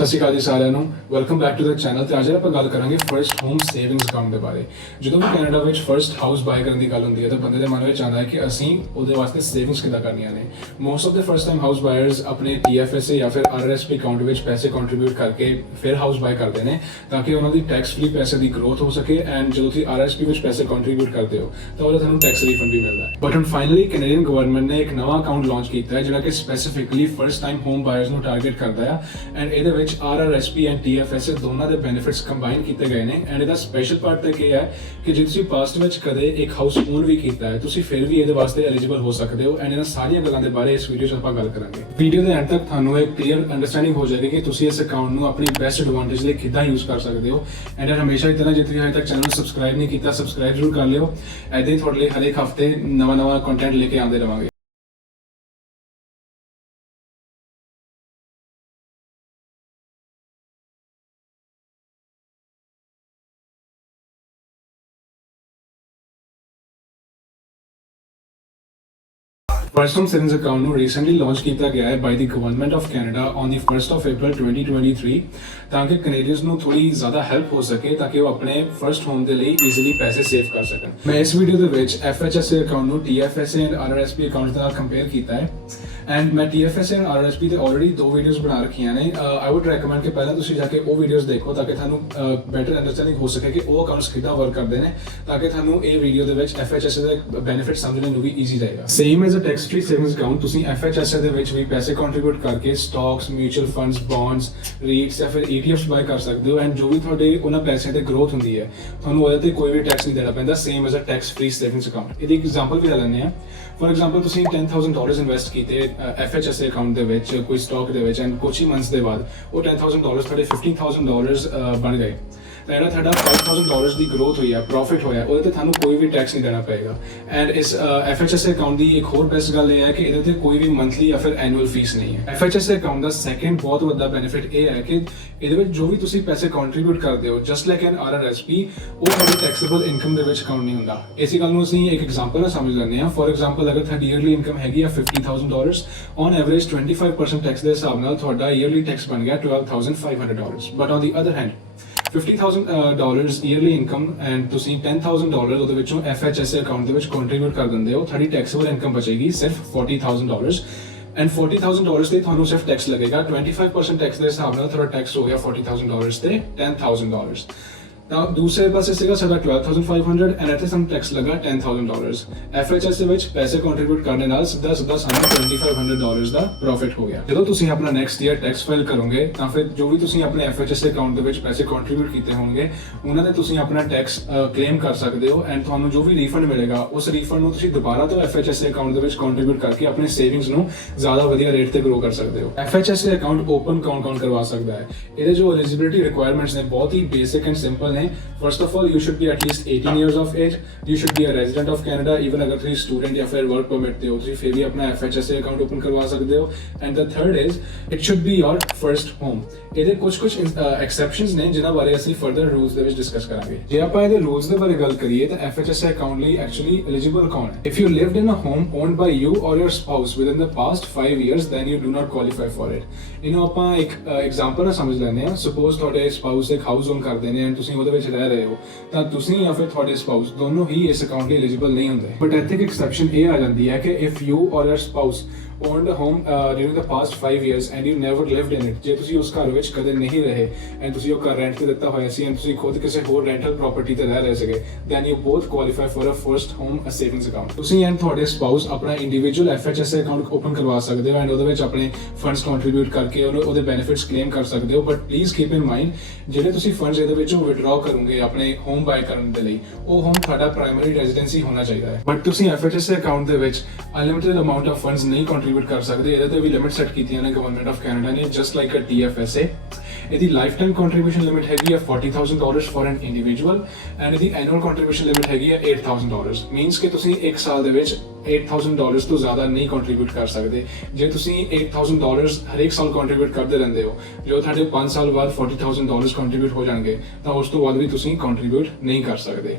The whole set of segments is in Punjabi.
ਸਤਿ ਸ਼੍ਰੀ ਅਕਾਲ ਜੀ ਸਾਰਿਆਂ ਨੂੰ welcome back to the channel. ਤੇ ਅੱਜ ਆਪਾਂ ਗੱਲ ਕਰਾਂਗੇ ਫਰਸਟ ਹੋਮ ਸੇਵਿੰਗਸ ਅਕਾਊਂਟ ਦੇ ਬਾਰੇ। ਜਦੋਂ ਵੀ ਕੈਨੇਡਾ ਵਿੱਚ ਫਰਸਟ ਹਾਊਸ ਬਾਏ ਕਰਨ ਦੀ ਗੱਲ ਹੁੰਦੀ ਹੈ ਤਾਂ ਬੰਦੇ ਦੇ ਮਨ ਵਿੱਚ ਆਉਂਦਾ ਹੈ ਕਿ ਅਸੀਂ ਉਹਦੇ ਵਾਸਤੇ ਸੇਵਿੰਗਸ ਕਿੱਦਾਂ ਕਰਨੀਆਂ ਨੇ। Most of the first time house buyers ਆਪਣੇ TFSA ਜਾਂ ਫਿਰ RRSP ਅਕਾਊਂਟ ਵਿੱਚ ਪੈਸੇ ਕੰਟਰੀਬਿਊਟ ਕਰਕੇ ਫਿਰ ਹਾਊਸ ਬਾਏ ਕਰਦੇ ਨੇ ਤਾਂ ਕਿ ਉਹਨਾਂ ਦੀ ਟੈਕਸ ਫ੍ਰੀ ਪੈਸੇ ਦੀ ਗਰੋਥ ਹੋ ਸਕੇ। ਐਂਡ ਜਦੋਂ ਤੁਸੀਂ RRSP ਵਿੱਚ ਪੈਸੇ ਕੰਟਰੀਬਿਊਟ ਕਰਦੇ ਹੋ ਤਾਂ ਉਹਦਾ ਤੁਹਾਨੂੰ ਟੈਕਸ ਰੀਫੰਡ ਵੀ ਮਿਲਦਾ ਹੈ। ਬਟ ਹੁਣ ਫਾਈਨਲੀ ਕੈਨੇਡੀਅਨ ਗਵਰਨਮੈਂਟ ਨੇ ਇੱਕ ਨਵਾਂ ਅਕਾਊਂਟ ਲਾਂਚ ਕੀਤਾ ਹੈ ਜਿਹੜਾ ਕਿ specifically first time home buyers ਨੂੰ ਟਾਰਗੇਟ ਕਰਦਾ ਹੈ। ਐਂਡ ਇਹਦੇ ਵਿੱਚ RRSP ਐਂਡ TFSA ਦੋਨਾਂ ਦੇ ਬੈਨੀਫਿਟਸ ਕੰਬਾਈਨ ਕੀਤੇ ਗਏ ਨੇ। ਐਂਡ ਇਹਦਾ ਸਪੈਸ਼ਲ ਪਾਰਟ ਤਾਂ ਇਹ ਹੈ ਕਿ ਜੇ ਤੁਸੀਂ ਪਾਸਟ ਵਿੱਚ ਕਦੇ ਇੱਕ ਹਾਊਸ ਓਨ ਵੀ ਕੀਤਾ ਹੈ ਤੁਸੀਂ ਫਿਰ ਵੀ ਇਹਦੇ ਵਾਸਤੇ ਐਲੀਜੀਬਲ ਹੋ ਸਕਦੇ ਹੋ। ਐਂਡ ਇਹਨਾਂ ਸਾਰੀਆਂ ਗੱਲਾਂ ਦੇ ਬਾਰੇ ਇਸ ਵੀਡੀਓ 'ਚ ਆਪਾਂ ਗੱਲ ਕਰਾਂਗੇ। ਵੀਡੀਓ ਦੇ ਐਂਡ ਤੱਕ ਤੁਹਾਨੂੰ ਇੱਕ ਕਲੀਅਰ ਅੰਡਰਸਟੈਂਡਿੰਗ ਹੋ ਜਾਏਗੀ ਕਿ ਤੁਸੀਂ ਇਸ ਅਕਾਊਂਟ ਨੂੰ ਆਪਣੀ ਬੈਸਟ ਐਡਵਾਂਟੇਜ ਲਈ ਕਿੱਦਾਂ ਯੂਜ਼ ਕਰ ਸਕਦੇ ਹੋ। ਐਂਡ ਹਮੇਸ਼ਾ ਹੀ ਤਰ੍ਹਾਂ ਜੇ ਤੁਸੀਂ ਹਜੇ ਤੱਕ ਚੈਨਲ ਨੂੰ ਸਬਸਕ੍ਰਾਈਬ ਨਹੀਂ ਕੀਤਾ ਸਬਸਕ੍ਰਾਈਬ ਜ਼ਰੂਰ ਕਰ ਲਿਓ। ਐਦਾਂ ਹੀ ਤੁਹਾਡੇ ਲਈ ਹਰੇਕ ਹਫਤੇ ਨਵਾਂ ਕੰਟੈਂਟ ਲੈ ਕੇ ਆਉਂਦੇ ਰਵਾਂਗੇ। ਫਰਸਟ ਹੋਮ ਸੇਵਿੰਗਸ ਅਕਾਊਂਟ ਨੂੰ ਰੀਸੈਂਟਲੀ ਲਾਂਚ ਕੀਤਾ ਗਿਆ ਹੈ ਬਾਈ ਦੀ government of Canada on the 1st of April 2023 ਤਾਂ ਕਿ ਕੈਨੇਡੀਅਨਸ ਨੂੰ ਥੋੜੀ ਜ਼ਿਆਦਾ ਹੈਲਪ ਹੋ ਸਕੇ ਤਾਂ ਕਿ ਉਹ ਆਪਣੇ ਫਰਸਟ ਹੋਮ ਦੇ ਲਈ ਈਜ਼ੀਲੀ ਪੈਸੇ ਸੇਵ ਕਰ ਸਕਣ। ਮੈਂ ਇਸ ਵੀਡੀਓ ਦੇ ਵਿੱਚ FHSA ਅਕਾਊਂਟ ਨੂੰ TFSA ਐਂਡ RRSP ਅਕਾਊਂਟ ਦੇ ਨਾਲ ਕੰਪੇਅਰ ਕੀਤਾ ਹੈ। ਐਂਡ ਮੈਂ TFSA ਐਂਡ RRSP ਤੇ ਆਲਰੇਡੀ 2 ਵੀਡੀਓਜ਼ ਬਣਾ ਰੱਖੀਆਂ ਨੇ। ਆਈ ਵੁੱਡ ਰეკਮੈਂਡ ਕਿ ਪਹਿਲਾਂ ਤੁਸੀਂ ਜਾ ਕੇ ਉਹ ਵੀਡੀਓਜ਼ ਦੇਖੋ ਤਾਂ ਕਿ ਤੁਹਾਨੂੰ ਬੈਟਰ ਅੰਡਰਸਟੈਂਡਿੰਗ ਹੋ ਸਕੇ ਕਿ ਉਹ ਅਕਾਊਂਟਸ ਕਿੱਦਾਂ ਵਰਕ ਕਰਦੇ ਨੇ ਤਾਂ ਕਿ ਤੁਹਾਨੂੰ ਇਹ ਵੀਡੀਓ ਦੇ ਵਿੱਚ FHSA ਦੇ ਬੈਨੀਫਿਟ ਸਮਝਣ ਨੂੰ ਵੀ ਈਜ਼ੀ ਰਹੇਗਾ। Same as a tax free savings account ਤੁਸੀਂ FHSA ਦੇ ਵਿੱਚ ਵੀ ਪੈਸੇ ਕੰਟਰੀਬਿਊਟ ਕਰਕੇ stocks, mutual funds, bonds, REITs ਜਾਂ ਫਿਰ ETFs ਬਾਏ ਕਰ ਸਕਦੇ ਹੋ। ਐਂਡ ਜੋ ਵੀ ਤੁਹਾਡੇ ਉਹਨਾਂ ਪੈਸਿਆਂ ਤੇ ਗਰੋਥ ਹੁੰਦੀ ਹੈ ਤੁਹਾਨੂੰ ਉਹਦੇ ਤੇ ਕੋਈ ਵੀ ਟੈਕਸ ਨਹੀਂ ਦੇਣਾ ਪੈਂਦਾ। Same as a tax free savings account. ਇਹਦੀ ਐਗਜ਼ਾਮਪਲ ਵੀ ਲੈ ਲੈਂਦੇ ਹਾਂ। ਫॉर एग्जांपल ਤੁਸੀਂ $10,000 ਇਨਵੈਸਟ ਕੀਤੇ FHSA ਅਕਾਊਂਟ ਦੇ ਵਿੱਚ ਕੋਈ ਸਟਾਕ ਦੇ ਵਿੱਚ ਐਂਡ ਕੁਝ ਹੀ ਮੰਥਸ ਦੇ ਬਾਅਦ ਉਹ $10,000 ਤੁਹਾਡੇ $15,000 ਬਣ ਗਏ ਤਾਂ ਜਿਹੜਾ ਤੁਹਾਡਾ $5,000 ਦੀ ਗਰੋਥ ਹੋਈ ਹੈ, ਪ੍ਰੋਫਿਟ ਹੋਇਆ, ਉਹਦੇ ਤੇ ਤੁਹਾਨੂੰ ਕੋਈ ਵੀ ਟੈਕਸ ਨਹੀਂ ਦੇਣਾ ਪਏਗਾ। ਐਂਡ ਇਸ FHSA ਅਕਾਊਂਟ ਦੀ ਇੱਕ ਹੋਰ ਬੈਸਟ ਗੱਲ ਇਹ ਹੈ ਕਿ ਇਹਦੇ ਤੇ ਕੋਈ ਵੀ ਮੰਥਲੀ ਜਾਂ ਫਿਰ ਐਨੂਅਲ ਫੀਸ ਨਹੀਂ ਹੈ। FHSA ਅਕਾਊਂਟ ਦਾ ਸੈਕੰਡ ਬਹੁਤ ਵੱਡਾ ਬੈਨੀਫਿਟ ਇਹ ਹੈ ਕਿ ਇਹਦੇ ਵਿੱਚ ਜੋ ਵੀ ਤੁਸੀਂ ਪੈਸੇ ਕੰਟਰੀਬਿਊਟ ਕਰਦੇ ਹੋ ਜਸਟ ਲਾਈਕ ਐਨ RRSP ਉਹ ਤੁਹਾਡੀ ਟੈਕਸੇਬਲ ਇਨਕਮ ਦੇ ਵਿੱਚ ਕਾਊਂਟ ਨਹੀਂ ਹੁੰਦਾ। ਇਸੇ ਗੱਲ ਨੂੰ ਅਸੀਂ ਇੱਕ ਐਗਜ਼ਾਮਪਲ ਨਾਲ ਸਮਝ ਲੈਂਦੇ ਹਾਂ। ਫॉर एग्जांपल ਅਗਰ ਤੁਹਾਡੀ ਈਅਰਲੀ ਇਨਕਮ ਹੈਗੀ ਆ $50,000 ਔਨ ਐਵਰੇਜ 25% ਟੈਕਸ ਦੇ ਹਿਸਾਬ ਨਾਲ ਤੁਹਾਡਾ ਈਅਰਲੀ ਟੈਕਸ ਬਣ ਗਿਆ $12,500। But on the other hand $50,000 yearly income and ਤੁਸੀਂ $10,000 ਉਹਦੇ ਵਿੱਚੋਂ FHSA ਅਕਾਊਂਟ ਦੇ ਵਿੱਚ ਕੰਟਰੀਬਿਊਟ ਕਰ ਦਿੰਦੇ ਹੋ, ਤੁਹਾਡੀ ਟੈਕਸੇਬਲ ਇਨਕਮ ਬਚੇਗੀ ਸਿਰਫ $40,000 ਐਂਡ $40,000 ਤੇ ਤੁਹਾਨੂੰ ਸਿਰਫ ਟੈਕਸ ਲੱਗੇਗਾ 25% ਟੈਕਸ ਦੇ ਹਿਸਾਬ ਨਾਲ ਤੁਹਾਡਾ ਟੈਕਸ ਹੋ ਗਿਆ $40,000 ਤੇ $10,000। ਤਾਂ ਦੂਸਰੇ ਪਾਸੇ ਸੀਗਾ ਸਾਡਾ $12,500 ਐਂਡ ਇੱਥੇ ਸਾਨੂੰ ਟੈਕਸ ਲੱਗਾ $10,000। FHSA ਵਿੱਚ ਪੈਸੇ ਕੰਟਰੀਬਿਊਟ ਕਰਨ ਨਾਲ ਸਿੱਧਾ ਸਾਨੂੰ $2,500 ਦਾ ਪ੍ਰੋਫਿਟ ਹੋ ਗਿਆ। ਜਦੋਂ ਤੁਸੀਂ ਆਪਣਾ ਨੈਕਸਟ ਈਅਰ ਟੈਕਸ ਫਾਈਲ ਕਰੋਗੇ ਤਾਂ ਫਿਰ ਜੋ ਵੀ ਤੁਸੀਂ ਆਪਣੇ FHSA ਅਕਾਊਂਟ ਦੇ ਵਿੱਚ ਪੈਸੇ ਕੰਟਰੀਬਿਊਟ ਕੀਤੇ ਹੋਣਗੇ ਉਹਨਾਂ ਦੇ ਤੁਸੀਂ ਆਪਣਾ ਟੈਕਸ ਕਲੇਮ ਕਰ ਸਕਦੇ ਹੋ। ਐਂਡ ਤੁਹਾਨੂੰ ਜੋ ਵੀ ਰੀਫੰਡ ਮਿਲੇਗਾ ਉਸ ਰੀਫੰਡ ਨੂੰ ਤੁਸੀਂ ਦੁਬਾਰਾ ਤੋਂ FHSA ਅਕਾਊਂਟ ਦੇ ਵਿੱਚ ਕੰਟਰੀਬਿਊਟ ਕਰਕੇ ਆਪਣੀ ਸੇਵਿੰਗਸ ਨੂੰ ਜ਼ਿਆਦਾ ਵਧੀਆ ਰੇਟ ਤੇ ਗਰੋ ਕਰ ਸਕਦੇ ਹੋ। FHSA ਅਕਾਊਂਟ ਓਪਨ ਕੌਣ ਕਰਵਾ ਸਕਦਾ ਹੈ? ਇਹਦੇ ਜੋ ਐਲੀਜੀਬਿਲਿਟੀ ਰਿਕੁਆਇਰਮੈਂਟਸ ਨੇ ਬਹੁਤ ਹੀ ਬੇਸਿਕ ਐਂਡ ਸਿੰਪਲ ਨੇ। First of all, you should be at least 18 years of age. You should be a resident of Canada. Even अगर ਤੁਸੀਂ student या फिर work permit ਤੇ ਹੋ ਤੁਸੀਂ ਫਿਰ ਵੀ ਆਪਣਾ FHSA account open ਕਰਵਾ ਸਕਦੇ ਹੋ। And the third is it should be your first home. ਇਹਦੇ ਕੁਝ exceptions ਨੇ ਜਿਨ੍ਹਾਂ ਬਾਰੇ ਅਸੀਂ further rules ਦੇ ਵਿੱਚ discuss ਕਰਾਂਗੇ। ਜੇ ਆਪਾਂ ਇਹਦੇ rules ਦੇ ਬਾਰੇ ਗੱਲ ਕਰੀਏ ਤਾਂ FHSA account ਲਈ actually eligible ਕੌਣ ਹੈ? If you lived in a home owned by you or your spouse within the past 5 years, then you do not qualify for it. ਇਹਨੂੰ ਆਪਾਂ ਇੱਕ example ਨਾਲ ਸਮਝ ਲੈਂਦੇ ਹਾਂ। Suppose ਤੁਹਾਡੇ spouse ਇੱਕ house own ਕਰਦੇ ਨੇ and ਤੁਸੀਂ ਉਹਦੇ ਵਿੱਚ ਰਹਿ ਰਹੇ ਹੋ ਤਾਂ ਤੁਸੀਂ ਜਾਂ ਫਿਰ ਤੁਹਾਡੇ ਸਪਾਊਸ ਦੋਨੋਂ ਹੀ ਇਸ ਅਕਾਊਂਟ ਲਈ ਐਲੀਜੀਬਲ ਨਹੀਂ ਹੁੰਦੇ। ਬਟ ਇੱਥੇ ਇੱਕ ਐਕਸੈਪਸ਼ਨ ਇਹ ਆ ਜਾਂਦੀ ਹੈ ਕਿ ਇਫ ਯੂ ਔਰ ਯਰ spouse owned a home during the past 5 years and you never lived in it, ਜੇ ਤੁਸੀਂ ਉਸ ਘਰ ਵਿੱਚ ਕਦੇ ਨਹੀਂ ਰਹੇ and ਤੁਸੀਂ ਉਹ ਘਰ ਰੈਂਟ ਤੇ ਦਿੱਤਾ ਹੋਇਆ ਸੀ and ਤੁਸੀਂ ਖੁਦ ਕਿਸੇ ਹੋਰ ਰੈਂਟਲ ਪ੍ਰਾਪਰਟੀ ਤੇ ਰਹਿ ਰਹੇ ਸੀਗੇ, then you both qualify for a first home savings account. ਤੁਸੀਂ and ਤੁਹਾਡੇ ਸਪਾਊਸ ਆਪਣਾ ਇੰਡੀਵਿਜੂਅਲ FHSA ਅਕਾਊਂਟ ਓਪਨ ਕਰਵਾ ਸਕਦੇ ਹੋ ਐਂਡ ਉਹਦੇ ਵਿੱਚ ਆਪਣੇ ਫੰਡਸ ਕੰਟਰੀਬਿਊਟ ਕਰਕੇ ਉਹਦੇ ਬੈਨੀਫਿਟਸ ਕਲੇਮ ਕਰ ਸਕਦੇ ਹੋ। But please keep in mind ਜਿਹੜੇ ਤੁਸੀਂ ਫੰਡਸ ਇਹਦੇ ਵਿੱਚੋਂ ਵਿਡਰਾਅ ਕਰੋਗੇ ਆਪਣੇ ਹੋਮ ਬਾਏ ਕਰਨ ਦੇ ਲਈ ਉਹ ਹੋਮ ਤੁਹਾਡਾ ਪ੍ਰਾਇਮਰੀ ਰੈਜ਼ੀਡੈਂਸੀ ਹੋਣਾ ਚਾਹੀਦਾ ਹੈ। ਬਟ ਤੁਸੀਂ FHSA ਅਕਾਊਂਟ ਦੇ ਵਿੱਚ ਅਨਲਿਮਿਟਿਡ ਅਮਾਉਂਟ ਆਫ ਫੰਡਸ ਨਹੀਂ ਕੰਟਰੀਬਿਊਟ ਕਰ ਸਕਦੇ। ਇਹਦੇ ਤੇ ਵੀ ਲਿਮਿਟ ਸੈੱਟ ਕੀਤੀਆਂ ਨੇ ਗਵਰਨਮੈਂਟ ਆਫ ਕੈਨੇਡਾ ਨੇ ਜਸਟ ਲਾਈਕ ਅ TFSA। ਇਹਦੀ ਲਾਈਫ ਟਾਈਮ ਕੰਟਰੀਬਿਊਸ਼ਨ ਲਿਮਿਟ ਹੈਗੀ ਆ $40,000 ਫॉर ਐਨ ਇੰਡੀਵਿਜੂਅਲ ਐਂਡ ਇਹਦੀ ਐਨੂਅਲ ਕੰਟਰੀਬਿਊਸ਼ਨ ਲਿਮਿਟ ਹੈਗੀ ਆ $8,000। ਮੀਨਸ ਕਿ ਤੁਸੀਂ ਇੱਕ ਸਾਲ ਦੇ ਵਿੱਚ $8,000 ਤੋਂ ਜ਼ਿਆਦਾ ਨਹੀਂ ਕੰਟਰੀਬਿਊਟ ਕਰ ਸਕਦੇ। ਜੇ ਤੁਸੀਂ $8,000 ਹਰੇਕ ਸਾਲ ਕੰਟਰੀਬਿਊਟ ਕਰਦੇ ਰਹਿੰਦੇ ਹੋ, ਜੋ ਤੁਹਾਡੇ 5 ਸਾਲ ਬਾਅਦ $40,000 ਕੰਟਰੀਬਿਊਟ ਹੋ ਜਾਣਗੇ, ਤਾਂ ਉਸ ਤੋਂ ਬਾਅਦ ਵੀ ਤੁਸੀਂ ਕੰਟਰੀਬਿਊਟ ਨਹੀਂ ਕਰ ਸਕਦੇ।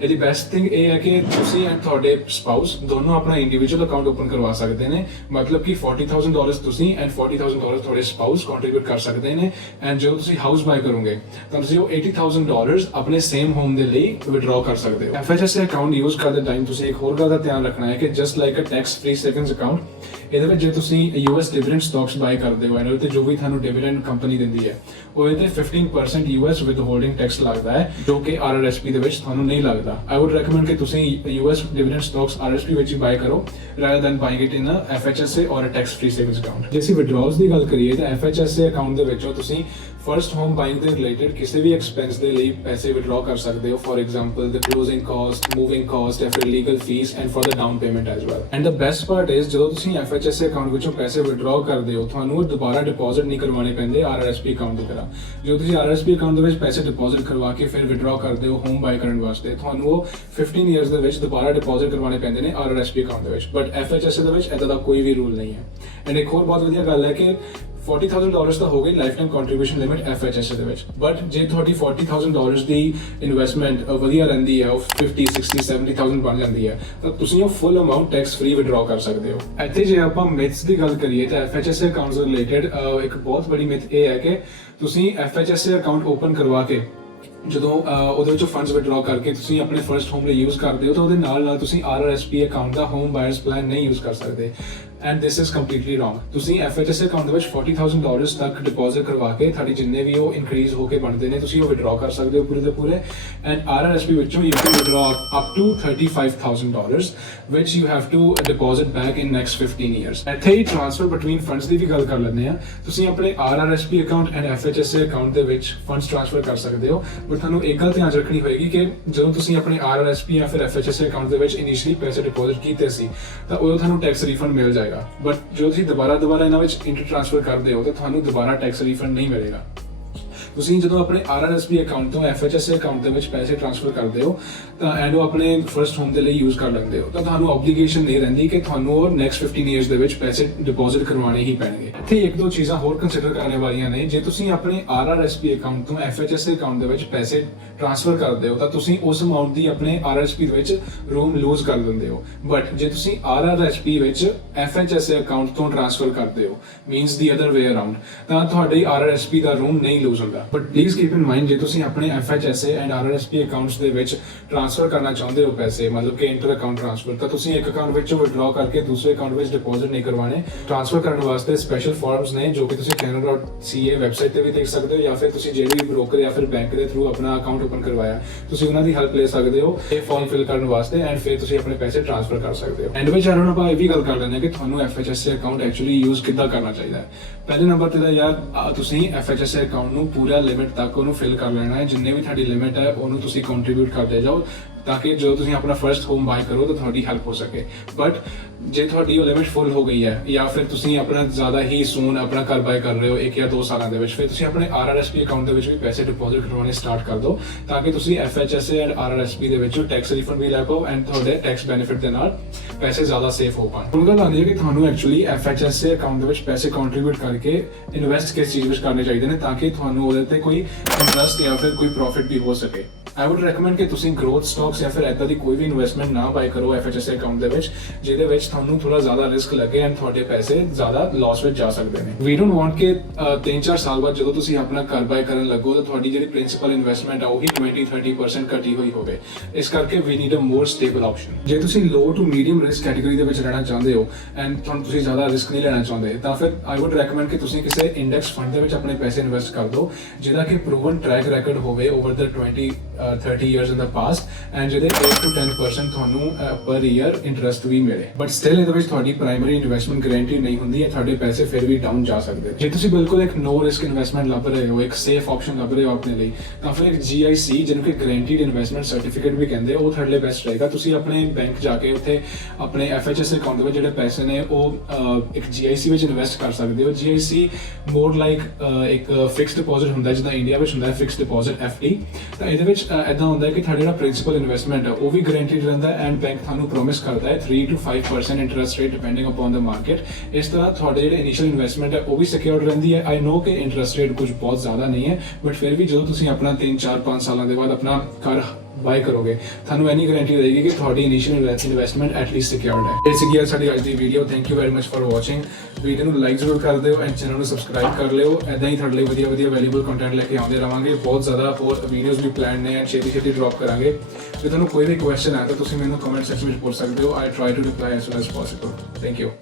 ਇਹਦੀ ਬੈਸਟ ਥਿੰਗ ਇਹ ਹੈ ਕਿ ਤੁਸੀਂ ਐਂਡ ਤੁਹਾਡੇ ਸਪਾਊਸ ਦੋਨੋਂ ਆਪਣਾ ਇੰਡੀਵਿਜੂਅਲ ਅਕਾਊਂਟ ਓਪਨ ਕਰਵਾ ਸਕਦੇ ਨੇ। ਮਤਲਬ ਕਿ $40,000 ਤੁਸੀਂ ਐਂਡ $40,000 ਤੁਹਾਡੇ ਸਪਾਊਸ ਕੰਟਰੀਬਿਊਟ ਕਰ ਸਕਦੇ ਨੇ। ਐਂਡ ਜਦੋਂ ਤੁਸੀਂ ਹਾਊਸ ਬਾਏ ਕਰੋਗੇ ਤਾਂ ਤੁਸੀਂ ਉਹ $80,000 ਆਪਣੇ ਸੇਮ ਹੋਮ ਦੇ ਲਈ ਵਿਡਰਾਅ ਕਰ ਸਕਦੇ ਹੋ। FHSA ਅਕਾਊਂਟ ਯੂਜ਼ ਕਰਦੇ ਟਾਈਮ ਤੁਸੀਂ ਇੱਕ ਹੋਰ ਗੱਲ ਦਾ ਧਿਆਨ ਰੱਖਣਾ ਹੈ ਕਿ just like a tax free savings account, ਇਹਦੇ ਵਿੱਚ ਜੇ ਤੁਸੀਂ US ਡਿਵੀਡੈਂਡ ਸਟਾਕਸ ਬਾਏ ਕਰਦੇ ਹੋ ਤੇ ਜੋ ਵੀ ਤੁਹਾਨੂੰ ਡਿਵੀਡੈਂਡ ਕੰਪਨੀ ਦਿੰਦੀ ਹੈ, ਉਹ ਇਹਦੇ 15% US ਵਿਦਹੋਲਡਿੰਗ ਟੈਕਸ ਲੱਗਦਾ ਹੈ, ਜੋ ਕਿ RRSP ਦੇ ਵਿੱਚ ਤੁਹਾਨੂੰ ਨਹੀਂ ਲੱਗਦਾ। ਆਈ ਵੁੱਡ ਰეკਮੈਂਡ ਕਿ ਤੁਸੀਂ US ਡਿਵੀਡੈਂਡ ਸਟਾਕਸ RRSP ਵਿੱਚ ਹੀ ਬਾਏ ਕਰੋ rather than buying it in a FHSA or a tax free savings account। ਜੇ ਅਸੀਂ ਵਿਡਰਾਅਲਸ ਦੀ ਗੱਲ ਕਰੀਏ ਤਾਂ FHSA ਅਕਾਊਂਟ ਦੇ ਵਿੱਚੋਂ ਤੁਸੀਂ ਫਰਸਟ ਹੋਮ ਬਾਇੰਗ ਦੇ ਰਿਲੇਟਡ ਕਿਸੇ ਵੀ ਐਕਸਪੈਂਸ ਦੇ ਲਈ ਪੈਸੇ ਵਿਡਰਾਅ ਕਰ ਸਕਦੇ ਹੋ। For example the closing cost, moving cost ਜਾਂ ਫਿਰ legal fees and for the down payment as well. And the best part is ਜਦੋਂ ਤੁਸੀਂ FHSA ਅਕਾਊਂਟ ਵਿੱਚੋਂ ਪੈਸੇ ਵਿਡਰਾਅ ਕਰਦੇ ਹੋ, ਤੁਹਾਨੂੰ ਉਹ ਦੁਬਾਰਾ ਡਿਪੋਜ਼ਿਟ ਨਹੀਂ ਕਰਵਾਉਣੇ ਪੈਂਦੇ RRSP ਅਕਾਊਂਟ ਦੀ ਤਰ੍ਹਾਂ। ਜਦੋਂ ਤੁਸੀਂ RRSP ਅਕਾਊਂਟ ਦੇ ਵਿੱਚ ਪੈਸੇ ਡਿਪੋਜ਼ਿਟ ਕਰਵਾ ਕੇ ਫਿਰ ਵਿਡਰਾਅ ਕਰਦੇ ਹੋ ਹੋਮ ਬਾਏ ਕਰਨ ਵਾਸਤੇ, ਤੁਹਾਨੂੰ ਉਹ 15 ਇਅਰਸ ਦੇ ਵਿੱਚ ਦੁਬਾਰਾ ਡਿਪੋਜ਼ਿਟ ਕਰਵਾਉਣੇ ਪੈਂਦੇ ਨੇ RRSP ਅਕਾਊਂਟ ਦੇ ਵਿੱਚ। ਬਟ FHSA ਦੇ ਵਿੱਚ ਇਦਾਂ ਦਾ ਕੋਈ ਵੀ ਰੂਲ ਨਹੀਂ ਹੈ। ਐਂਡ ਇੱਕ ਹੋਰ ਬਹੁਤ ਵਧੀਆ ਗੱਲ ਹੈ ਕਿ $40,000 ਤਾਂ ਹੋ ਗਈ life time contribution limit FHSA ਦੇ ਵਿੱਚ, ਬਟ ਜੇ ਤੁਹਾਡੀ $40,000 ਦੀ ਇਨਵੈਸਟਮੈਂਟ ਵਧੀਆ ਰਹਿੰਦੀ ਹੈ, ਉਹ 50, 60, 70,000 ਬਣ ਜਾਂਦੀ ਹੈ, ਤਾਂ ਤੁਸੀਂ ਉਹ ਫੁੱਲ ਅਮਾਊਂਟ ਟੈਕਸ ਫ੍ਰੀ ਵਿਡਰਾਅ ਕਰ ਸਕਦੇ ਹੋ। ਇੱਥੇ ਜੇ ਆਪਾਂ ਮਿਥਸ ਦੀ ਗੱਲ ਕਰੀਏ ਤਾਂ FHSA ਅਕਾਊਂਟਸ ਦੇ ਰਿਲੇਟਡ ਇੱਕ ਬਹੁਤ ਬੜੀ ਮਿਥ ਇਹ ਹੈ ਕਿ ਤੁਸੀਂ FHSA ਅਕਾਊਂਟ ਓਪਨ ਕਰਵਾ ਕੇ ਜਦੋਂ ਉਹਦੇ ਵਿੱਚੋਂ ਫੰਡਸ ਵਿਡਰਾਅ ਕਰਕੇ ਤੁਸੀਂ ਆਪਣੇ ਫਰਸਟ ਹੋਮ ਲਈ ਯੂਜ਼ ਕਰਦੇ ਹੋ, ਤਾਂ ਉਹਦੇ ਨਾਲ ਤੁਸੀਂ RRSP ਅਕਾਊਂਟ ਦਾ ਹੋਮ ਬਾਇਰਸ ਪਲਾਨ ਨਹੀਂ ਯੂਜ਼ ਕਰ ਸਕਦੇ। And this is completely wrong. ਤੁਸੀਂ FHSA ਅਕਾਊਂਟ ਦੇ ਵਿੱਚ $40,000 ਤੱਕ ਡਿਪੋਜ਼ਿਟ ਕਰਵਾ ਕੇ ਤੁਹਾਡੀ ਜਿੰਨੇ ਵੀ ਉਹ ਇਨਕਰੀਜ਼ ਹੋ ਕੇ ਬਣਦੇ ਨੇ, ਤੁਸੀਂ ਉਹ ਵਿਡਰਾਅ ਕਰ ਸਕਦੇ ਹੋ ਪੂਰੇ ਦੇ ਪੂਰੇ। ਐਂਡ RRSP ਵਿੱਚੋਂ you can withdraw up to $35,000 which you have to deposit back in next 15 years। ਇੱਥੇ ਹੀ ਟ੍ਰਾਂਸਫਰ ਬਿਟਵੀਨ ਫੰਡਸ ਦੀ ਵੀ ਗੱਲ ਕਰ ਲੈਂਦੇ ਆ। ਤੁਸੀਂ ਆਪਣੇ RRSP account and FHSA account ਦੇ ਵਿੱਚ ਫੰਡਸ ਟ੍ਰਾਂਸਫਰ ਕਰ ਸਕਦੇ ਹੋ, ਬਟ ਤੁਹਾਨੂੰ ਇੱਕ ਗੱਲ ਧਿਆਨ ਰੱਖਣੀ ਹੋਏਗੀ ਕਿ ਜਦੋਂ ਤੁਸੀਂ ਆਪਣੇ RRSP ਜਾਂ ਫਿਰ FHSA ਅਕਾਊਂਟ ਦੇ ਵਿੱਚ ਇਨੀਸ਼ੀਅਲੀ ਪੈਸੇ ਡਿਪੋਜ਼ਿਟ ਕੀਤੇ ਸੀ, ਤਾਂ ਉਦੋਂ ਤੁਹਾਨੂੰ ਟੈਕਸ ਰੀਫੰਡ ਮਿਲ ਜਾਏਗਾ। ਬਟ ਜਦੋਂ ਤੁਸੀਂ ਦੁਬਾਰਾ ਇਹਨਾਂ ਵਿੱਚ ਇੰਟਰ ਟ੍ਰਾਂਸਫਰ ਕਰਦੇ ਹੋ ਤਾਂ ਤੁਹਾਨੂੰ ਦੁਬਾਰਾ ਟੈਕਸ ਰੀਫੰਡ ਨਹੀਂ ਮਿਲੇਗਾ। ਤੁਸੀਂ ਜਦੋਂ ਆਪਣੇ RRSP ਅਕਾਊਂਟ ਤੋਂ FHSA ਅਕਾਊਂਟ ਦੇ ਵਿੱਚ ਪੈਸੇ ਟ੍ਰਾਂਸਫਰ ਕਰਦੇ ਹੋ ਤਾਂ ਐਂਡ ਉਹ ਆਪਣੇ ਫਰਸਟ ਹੋਮ ਦੇ ਲਈ ਯੂਜ਼ ਕਰ ਲੈਂਦੇ ਹੋ, ਤਾਂ ਤੁਹਾਨੂੰ ਆਬਲੀਗੇਸ਼ਨ ਨਹੀਂ ਰਹਿੰਦੀ ਕਿ ਤੁਹਾਨੂੰ ਉਹ ਨੈਕਸਟ 15 ਇਅਰਸ ਦੇ ਵਿੱਚ ਪੈਸੇ ਡਿਪੋਜ਼ਿਟ ਕਰਵਾਉਣੇ ਹੀ ਪੈਣਗੇ। ਇੱਥੇ ਇੱਕ ਦੋ ਚੀਜ਼ਾਂ ਹੋਰ ਕੰਸੀਡਰ ਕਰਨ ਵਾਲੀਆਂ ਨੇ। ਜੇ ਤੁਸੀਂ ਆਪਣੇ RRSP ਅਕਾਊਂਟ ਤੋਂ FHSA ਅਕਾਊਂਟ ਦੇ ਵਿੱਚ ਪੈਸੇ ਟ੍ਰਾਂਸਫਰ ਕਰਦੇ ਹੋ ਤਾਂ ਤੁਸੀਂ ਉਸ ਅਮਾਉਂਟ ਦੀ ਆਪਣੇ RRSP ਦੇ ਵਿੱਚ ਰੂਮ ਲੂਜ਼ ਕਰ ਦਿੰਦੇ ਹੋ। ਬਟ ਜੇ ਤੁਸੀਂ RRSP ਵਿੱਚ FHSA ਅਕਾਊਂਟ ਤੋਂ ਟ੍ਰਾਂਸਫਰ ਕਰਦੇ ਹੋ, means the other way around, ਤਾਂ ਤੁਹਾਡੀ RRSP ਦਾ ਰੂਮ ਨਹੀਂ ਲੂਜ਼ ਹੁੰਦਾ। But please keep in mind, ਜੇ ਤੁਸੀਂ ਆਪਣੇ FHSA ਐਂਡ RRSP ਅਕਾਊਂਟਸ ਦੇ ਵਿੱਚ ਟ੍ਰਾਂਸਫਰ ਕਰਨਾ ਚਾਹੁੰਦੇ ਹੋ ਪੈਸੇ, ਮਤਲਬ ਕਿ ਇੰਟਰ ਅਕਾਊਂਟ ਟ੍ਰਾਂਸਫਰ, ਤਾਂ ਤੁਸੀਂ ਇੱਕ ਅਕਾਊਂਟ ਵਿੱਚੋਂ ਵਿਡਰਾਅ ਕਰਕੇ ਦੂਸਰੇ ਅਕਾਊਂਟ ਵਿੱਚ ਡਿਪੋਜ਼ਿਟ ਨਹੀਂ ਕਰਵਾਉਣੇ। ਟ੍ਰਾਂਸਫਰ ਕਰਨ ਵਾਸਤੇ ਸਪੈਸ਼ਲ ਫਾਰਮਸ ਨੇ ਜੋ ਕਿ ਤੁਸੀਂ canada.ca ਵੈਬਸਾਈਟ ਤੇ ਵੀ ਦੇਖ ਸਕਦੇ ਹੋ, ਜਾਂ ਫਿਰ ਤੁਸੀਂ ਜਿਹੜੇ ਵੀ ਬ੍ਰੋਕਰ ਜਾਂ ਫਿਰ ਬੈਂਕ ਦੇ ਥਰੂ ਆਪਣਾ ਅਕਾਊਂਟ ਓਪਨ ਕਰਵਾਇਆ, ਤੁਸੀਂ ਉਹਨਾਂ ਦੀ ਹੈਲਪ ਲੈ ਸਕਦੇ ਹੋ ਇਹ ਫਾਰਮ ਫਿਲ ਕਰਨ ਵਾਸਤੇ, ਐਂਡ ਫਿਰ ਤੁਸੀਂ ਆਪਣੇ ਪੈਸੇ ਟ੍ਰਾਂਸਫਰ ਕਰ ਸਕਦੇ ਹੋ। ਐਂਡ ਵਿੱਚ ਹੁਣ ਆਪਾਂ ਇਹ ਵੀ ਗੱਲ ਕਰ ਲੈਂਦੇ ਹਾਂ ਕਿ ਤੁਹਾਨੂੰ FHSA ਅਕਾਊਂਟ ਐਕਚੁਅਲੀ ਯੂਜ਼ ਕਿੱਦਾਂ ਕਰਨਾ ਚਾਹੀਦਾ ਹੈ। ਪਹਿਲੇ ਨੰਬਰ ਤੇ ਤਾਂ ਯਾਰ ਤੁਸੀਂ FHSA ਅਕਾਊਂਟ ਨੂੰ ਪੂਰਾ ਲਿਮਿਟ ਤੱਕ ਉਹਨੂੰ ਫਿਲ ਕਰ ਲੈਣਾ ਹੈ। ਜਿੰਨੇ ਵੀ ਤੁਹਾਡੀ ਲਿਮਿਟ ਹੈ ਉਹਨੂੰ ਤੁਸੀਂ ਕੰਟਰੀਬਿਊਟ ਕਰਦੇ ਜਾਓ, ਤਾਂ ਕਿ ਜਦੋਂ ਤੁਸੀਂ ਆਪਣਾ ਫਰਸਟ ਹੋਮ ਬਾਏ ਕਰੋ ਤਾਂ ਤੁਹਾਡੀ ਹੈਲਪ ਹੋ ਸਕੇ। ਬਟ ਜੇ ਤੁਹਾਡੀ ਉਹ ਲਿਮਿਟ ਫੁੱਲ ਹੋ ਗਈ ਹੈ, ਜਾਂ ਫਿਰ ਤੁਸੀਂ ਆਪਣਾ ਜ਼ਿਆਦਾ ਹੀ ਸੂਨ ਆਪਣਾ ਘਰ ਬਾਏ ਕਰ ਰਹੇ ਹੋ 1 ਜਾਂ 2 ਸਾਲਾਂ ਦੇ ਵਿੱਚ, ਫਿਰ ਤੁਸੀਂ ਆਪਣੇ RRSP ਅਕਾਊਂਟ ਦੇ ਵਿੱਚ ਵੀ ਪੈਸੇ ਡਿਪੋਜ਼ਿਟ ਕਰਵਾਉਣੇ ਸਟਾਰਟ ਕਰ ਦਿਓ, ਤਾਂ ਕਿ ਤੁਸੀਂ FHSA ਐਂਡ RRSP ਦੇ ਵਿੱਚੋਂ ਟੈਕਸ ਰੀਫੰਡ ਵੀ ਲੈ ਪਾਓ ਐਂਡ ਤੁਹਾਡੇ ਟੈਕਸ ਬੈਨੀਫਿਟ ਦੇ ਨਾਲ ਪੈਸੇ ਜ਼ਿਆਦਾ ਸੇਫ ਹੋ ਪਾਣ। ਹੁਣ ਗੱਲ ਆਉਂਦੀ ਹੈ ਕਿ ਤੁਹਾਨੂੰ ਐਕਚੁਅਲੀ FHSA ਅਕਾਊਂਟ ਦੇ ਵਿੱਚ ਪੈਸੇ ਕੰਟਰੀਬਿਊਟ ਕਰਕੇ ਇਨਵੈਸਟ ਕਿਸ ਚੀਜ਼ ਵਿੱਚ ਕਰਨੇ ਚਾਹੀਦੇ ਨੇ, ਤਾਂ ਕਿ ਤੁਹਾਨੂੰ ਉਹਦੇ ਤੇ ਕੋਈ ਇੰਟਰਸਟ ਜਾਂ ਫਿਰ ਕੋਈ ਪ੍ਰੋਫਿਟ ਵੀ ਹੋ ਸਕੇ। I would recommend ਕਿ ਤੁਸੀਂ ਗਰੋਥ ਸਟਾਕਸ ਜਾਂ ਫਿਰ ਇਦਾਂ ਦੀ ਕੋਈ ਵੀ ਇਨਵੈਸਟਮੈਂਟ ਨਾ ਬਾਏ ਕਰੋ FHSA ਅਕਾਊਂਟ ਦੇ ਵਿੱਚ, ਜਿਹਦੇ ਵਿੱਚ ਤੁਹਾਨੂੰ ਥੋੜਾ ਜ਼ਿਆਦਾ ਰਿਸਕ ਲੱਗੇ ਐਂਡ ਤੁਹਾਡੇ ਪੈਸੇ ਜ਼ਿਆਦਾ ਲਾਸ ਵਿੱਚ ਜਾ ਸਕਦੇ ਨੇ। ਵੀ ਡੋਨਟ ਵਾਂਟ ਕਿ 3-4 ਸਾਲ ਬਾਅਦ ਜਦੋਂ ਤੁਸੀਂ ਆਪਣਾ ਘਰ ਬਾਏ ਕਰਨ ਲੱਗੋ ਤਾਂ ਤੁਹਾਡੀ ਜਿਹੜੀ ਪ੍ਰਿੰਸੀਪਲ ਇਨਵੈਸਟਮੈਂਟ ਆ ਉਹੀ 20-30% ਘਟੀ ਹੋਈ ਹੋਵੇ। ਇਸ ਕਰਕੇ we need a more stable option. ਜੇ ਤੁਸੀਂ low to medium risk category ਦੇ ਵਿੱਚ ਰਹਿਣਾ ਚਾਹੁੰਦੇ ਹੋ ਐਂਡ ਤੁਹਾਨੂੰ ਤੁਸੀਂ ਜ਼ਿਆਦਾ ਰਿਸਕ ਨਹੀਂ ਲੈਣਾ ਚਾਹੁੰਦੇ, ਤਾਂ ਫਿਰ I would recommend ਕਿ ਤੁਸੀਂ ਕਿਸੇ ਇੰਡੈਕਸ ਫੰਡ ਦੇ ਵਿੱਚ ਆਪਣੇ ਪੈਸੇ ਇਨਵੈਸਟ ਕਰ ਦਿਓ, ਜਿਹਦਾ ਕਿ ਪ੍ਰੂਵਨ ਟਰੈਕ ਰੈਕੋਰਡ ਹੋਵੇ over the 20-30 years in the past, and ਜਿਹਦੇ 8-10% ਤੁਹਾਨੂੰ ਪਰ ਈਅਰ ਇੰਟਰਸਟ ਵੀ ਮਿਲੇ। ਬਟ ਸਟਿਲ ਇਹਦੇ ਵਿੱਚ ਤੁਹਾਡੀ ਪ੍ਰਾਇਮਰੀ ਇਨਵੈਸਟਮੈਂਟ ਗਾਰੰਟੀ ਨਹੀਂ ਹੁੰਦੀ ਹੈ, ਤੁਹਾਡੇ ਪੈਸੇ ਫਿਰ ਵੀ ਡਾਊਨ ਜਾ ਸਕਦੇ। ਜੇ ਤੁਸੀਂ ਬਿਲਕੁਲ ਇੱਕ ਨੋ ਰਿਸਕ ਇਨਵੈਸਟਮੈਂਟ ਲੱਭ ਰਹੇ ਹੋ, ਇੱਕ ਸੇਫ ਆਪਸ਼ਨ ਲੱਭ ਰਹੇ ਹੋ ਆਪਣੇ ਲਈ, ਤਾਂ ਫਿਰ ਇੱਕ GIC ਜਿਹਨੂੰ ਕਿ ਗਾਰੰਟੀਡ ਇਨਵੈਸਟਮੈਂਟ ਸਰਟੀਫਿਕੇਟ ਵੀ ਕਹਿੰਦੇ, ਉਹ ਤੁਹਾਡੇ ਲਈ ਬੈਸਟ ਰਹੇਗਾ। ਤੁਸੀਂ ਆਪਣੇ ਬੈਂਕ ਜਾ ਕੇ ਉੱਥੇ ਆਪਣੇ FHSA ਅਕਾਊਂਟ ਦੇ ਵਿੱਚ ਜਿਹੜੇ ਪੈਸੇ ਨੇ ਉਹ ਇੱਕ GIC ਵਿੱਚ ਇਨਵੈਸਟ ਕਰ ਸਕਦੇ ਹੋ। GIC ਮੋਰ ਲਾਈਕ ਇੱਕ ਫਿਕਸਡ ਡਿਪੋਜ਼ਿਟ ਹੁੰਦਾ, ਜਿੱਦਾਂ ਇੰਡੀਆ ਵਿੱਚ ਹੁੰਦਾ ਹੈ ਫਿਕਸਡ ਡਿਪੋਜ਼ਿਟ FD, ਤਾਂ ਇਹਦੇ ਵਿੱਚ ਇਦਾਂ ਹੁੰਦਾ ਹੈ ਕਿ ਤੁਹਾਡਾ ਜਿਹੜਾ ਪ੍ਰਿੰਸੀਪਲ ਇਨਵੈਸਟਮੈਂਟ ਹੈ ਉਹ ਵੀ ਗਰੰਟੀਡ ਰਹਿੰਦਾ ਹੈ ਐਂਡ ਬੈਂਕ ਤੁਹਾਨੂੰ ਪ੍ਰੋਮਿਸ ਕਰਦਾ ਹੈ 3 to 5% interest rate depending upon the market. ਇਸ ਤਰ੍ਹਾਂ ਤੁਹਾਡੇ ਜਿਹੜੇ ਇਨੀਸ਼ੀਅਲ ਇਨਵੈਸਟਮੈਂਟ ਹੈ ਉਹ ਵੀ ਸਿਕਿਉਰਡ ਰਹਿੰਦੀ ਹੈ। ਆਈ ਨੋ ਕਿ ਇੰਟਰਸਟ ਰੇਟ ਕੁਝ ਬਹੁਤ ਜ਼ਿਆਦਾ ਨਹੀਂ ਹੈ, ਬਟ ਫਿਰ ਵੀ ਜਦੋਂ ਤੁਸੀਂ ਆਪਣਾ 3 4 5 ਸਾਲਾਂ ਦੇ ਬਾਅਦ ਆਪਣਾ ਘਰ ਬਾਈ ਕਰੋਗੇ ਤੁਹਾਨੂੰ ਇੰਨੀ ਗਾਰੰਟੀ ਰਹੇਗੀ ਕਿ ਤੁਹਾਡੀ ਇਨੀਸ਼ੀਅਲ ਇਨਵੈਸਟਮੈਂਟ ਐਟਲੀਸਟ ਸਿਕਿਉਰਡ ਹੈ। ਇਹ ਸੀਗੀ ਸਾਡੀ ਅੱਜ ਦੀ video. Thank you very much for watching. Video ਨੂੰ ਲਾਈਕ ਜ਼ਰੂਰ ਕਰ ਦਿਓ ਐਂਡ ਚੈਨਲ ਨੂੰ ਸਬਸਕ੍ਰਾਈਬ ਕਰ ਲਿਓ। ਐਦਾਂ ਹੀ ਤੁਹਾਡੇ ਲਈ ਵਧੀਆ ਵੈਲਿਊਬਲ ਕੰਟੈਂਟ ਲੈ ਕੇ ਆਉਂਦੇ ਰਵਾਂਗੇ। ਬਹੁਤ ਜ਼ਿਆਦਾ ਹੋਰ ਵੀਡੀਓਜ਼ ਵੀ ਪਲਾਨ ਨੇ ਐਂਡ ਛੇਤੀ ਡ੍ਰੌਪ ਕਰਾਂਗੇ। ਜੇ ਤੁਹਾਨੂੰ ਕੋਈ ਵੀ ਕੁਐਸਚਨ ਆਇਆ ਤਾਂ ਤੁਸੀਂ ਮੈਨੂੰ ਕਮੈਂਟ ਸੈਕਸ਼ਨ ਵਿੱਚ ਪੁੱਛ ਸਕਦੇ ਹੋ। I try to reply as soon as possible. Thank you.